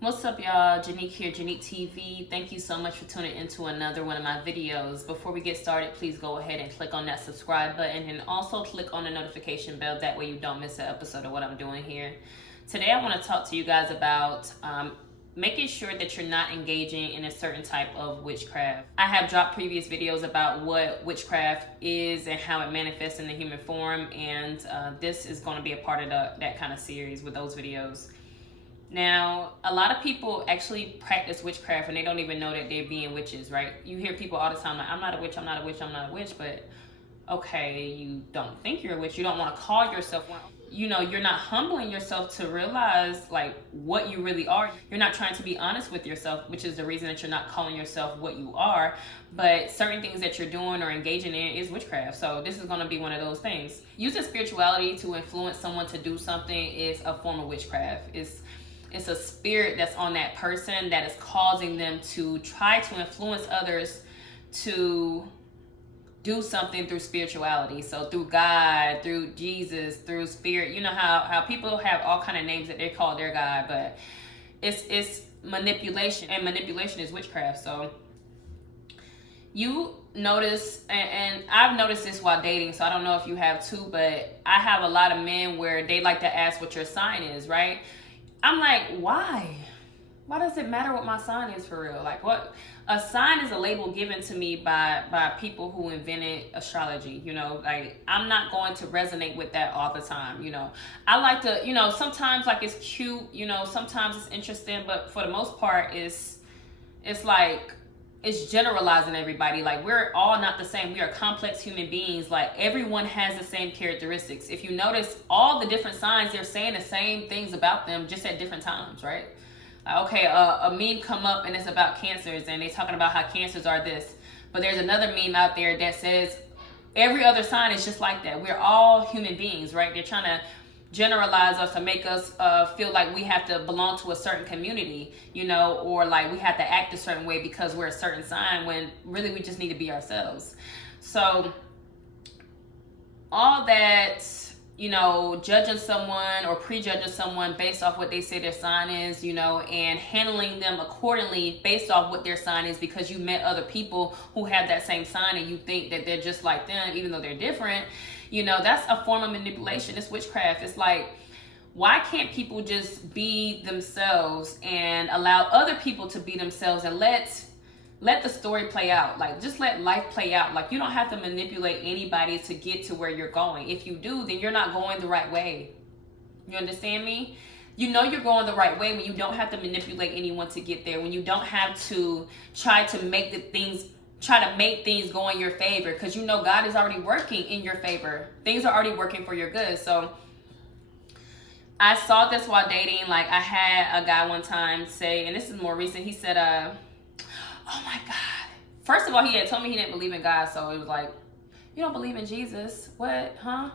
What's up, y'all? Janique here, Janique TV. Thank you so much for tuning into another one of my videos. Before we get started, please go ahead and click on that subscribe button and also click on the notification bell. That way you don't miss an episode of what I'm doing here. Today, I want to talk to you guys about making sure that you're not engaging in a certain type of witchcraft. I have dropped previous videos about what witchcraft is and how it manifests in the human form, and this is going to be a part of that kind of series with those videos. Now, a lot of people actually practice witchcraft and they don't even know that they're being witches, right? You hear people all the time like, I'm not a witch, I'm not a witch, I'm not a witch, but okay, you don't think you're a witch. You don't want to call yourself one. You know, you're not humbling yourself to realize like what you really are. You're not trying to be honest with yourself, which is the reason that you're not calling yourself what you are. But certain things that you're doing or engaging in is witchcraft. So this is going to be one of those things. Using spirituality to influence someone to do something is a form of witchcraft. It's a spirit that's on that person that is causing them to try to influence others to do something through spirituality. So through God, through Jesus, through spirit. You know how people have all kind of names that they call their God, but it's manipulation, and manipulation is witchcraft. So you notice, and I've noticed this while dating, so I don't know if you have too, but I have a lot of men where they like to ask what your sign is, right? I'm like, why? Why does it matter what my sign is for real? Like, what? A sign is a label given to me by people who invented astrology, you know? Like, I'm not going to resonate with that all the time, you know? I like to, you know, sometimes, like, it's cute, you know, sometimes it's interesting, but for the most part, it's like, it's generalizing everybody. Like, we're all not the same. We are complex human beings. Like, everyone has the same characteristics. If you notice all the different signs, they're saying the same things about them just at different times, right? Like, okay, a meme come up and it's about cancers and they're talking about how cancers are this, but there's another meme out there that says every other sign is just like that. We're all human beings, right? They're trying to generalize us to make us feel like we have to belong to a certain community, you know, or like we have to act a certain way because we're a certain sign, when really we just need to be ourselves. So all that, you know, judging someone or prejudging someone based off what they say their sign is, you know, and handling them accordingly based off what their sign is because you met other people who have that same sign and you think that they're just like them even though they're different, you know, that's a form of manipulation. It's witchcraft. It's like, why can't people just be themselves and allow other people to be themselves and let the story play out? Like, just let life play out. Like, you don't have to manipulate anybody to get to where you're going. If you do, then you're not going the right way. You understand me? You know you're going the right way when you don't have to manipulate anyone to get there, when you don't have to try to make things go in your favor, because you know God is already working in your favor. Things are already working for your good. So I saw this while dating. Like, I had a guy one time say, and this is more recent, he said, oh my God. First of all, he had told me he didn't believe in God, so it was like, you don't believe in Jesus? What, huh?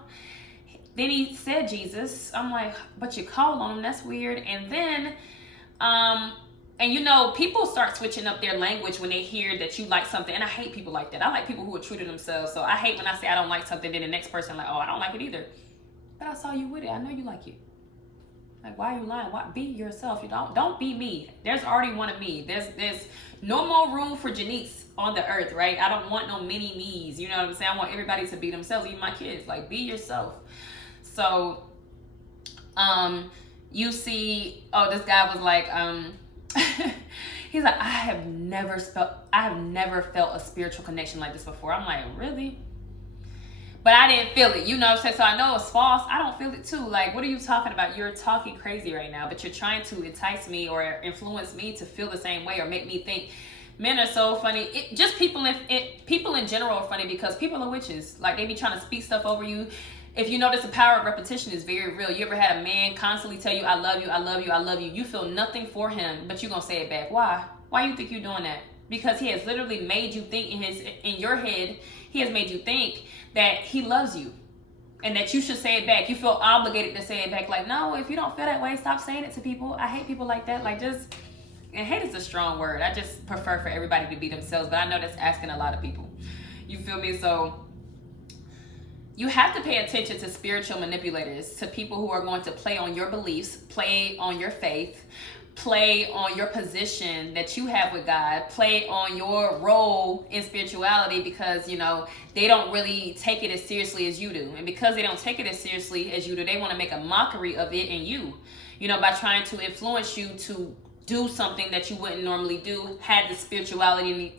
Then he said Jesus. I'm like, but you call on him, that's weird. And then, and you know, people start switching up their language when they hear that you like something. And I hate people like that. I like people who are true to themselves. So I hate when I say I don't like something, then the next person like, oh, I don't like it either. But I saw you with it. I know you like it. Like, why are you lying? Why? Be yourself. You don't be me. There's already one of me. There's no more room for Janice on the earth, right? I don't want no mini me's. You know what I'm saying? I want everybody to be themselves, even my kids. Like, be yourself. So, you see, oh, this guy was like, he's like, I have never felt a spiritual connection like this before. I'm like, really? But I didn't feel it, you know what I'm saying? So I know it's false. I don't feel it too. Like, what are you talking about? You're talking crazy right now, but you're trying to entice me or influence me to feel the same way or make me think. Men are so funny. People in general are funny because people are witches. Like, they be trying to speak stuff over you. If you notice, the power of repetition is very real. You ever had a man constantly tell you, I love you, I love you, I love you. You feel nothing for him, but you're going to say it back. Why? Why you think you're doing that? Because he has literally made you think in your head, he has made you think that he loves you and that you should say it back. You feel obligated to say it back. Like, no, if you don't feel that way, stop saying it to people. I hate people like that. Like, just, and hate is a strong word. I just prefer for everybody to be themselves, but I know that's asking a lot of people. You feel me? So you have to pay attention to spiritual manipulators, to people who are going to play on your beliefs, play on your faith, play on your position that you have with God, play on your role in spirituality, because, you know, they don't really take it as seriously as you do. And because they don't take it as seriously as you do, they want to make a mockery of it in you, you know, by trying to influence you to do something that you wouldn't normally do had the spirituality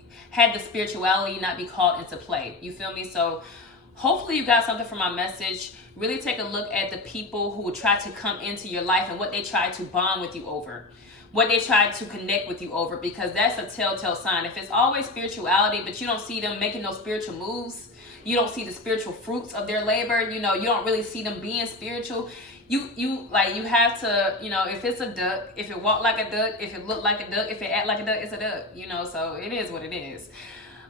not be called into play. You feel me? So hopefully you got something from my message. Really take a look at the people who try to come into your life and what they try to bond with you over, what they try to connect with you over, because that's a telltale sign. If it's always spirituality, but you don't see them making those spiritual moves, you don't see the spiritual fruits of their labor, you know, you don't really see them being spiritual. You have to, you know, if it's a duck, if it walk like a duck, if it look like a duck, if it act like a duck, it's a duck, you know, so it is what it is.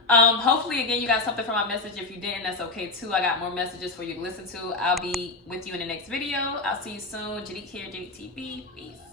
Hopefully, again, you got something from my message. If you didn't, that's okay too. I got more messages for you to listen to. I'll be with you in the next video. I'll see you soon. Janique here, Janique TV. Peace.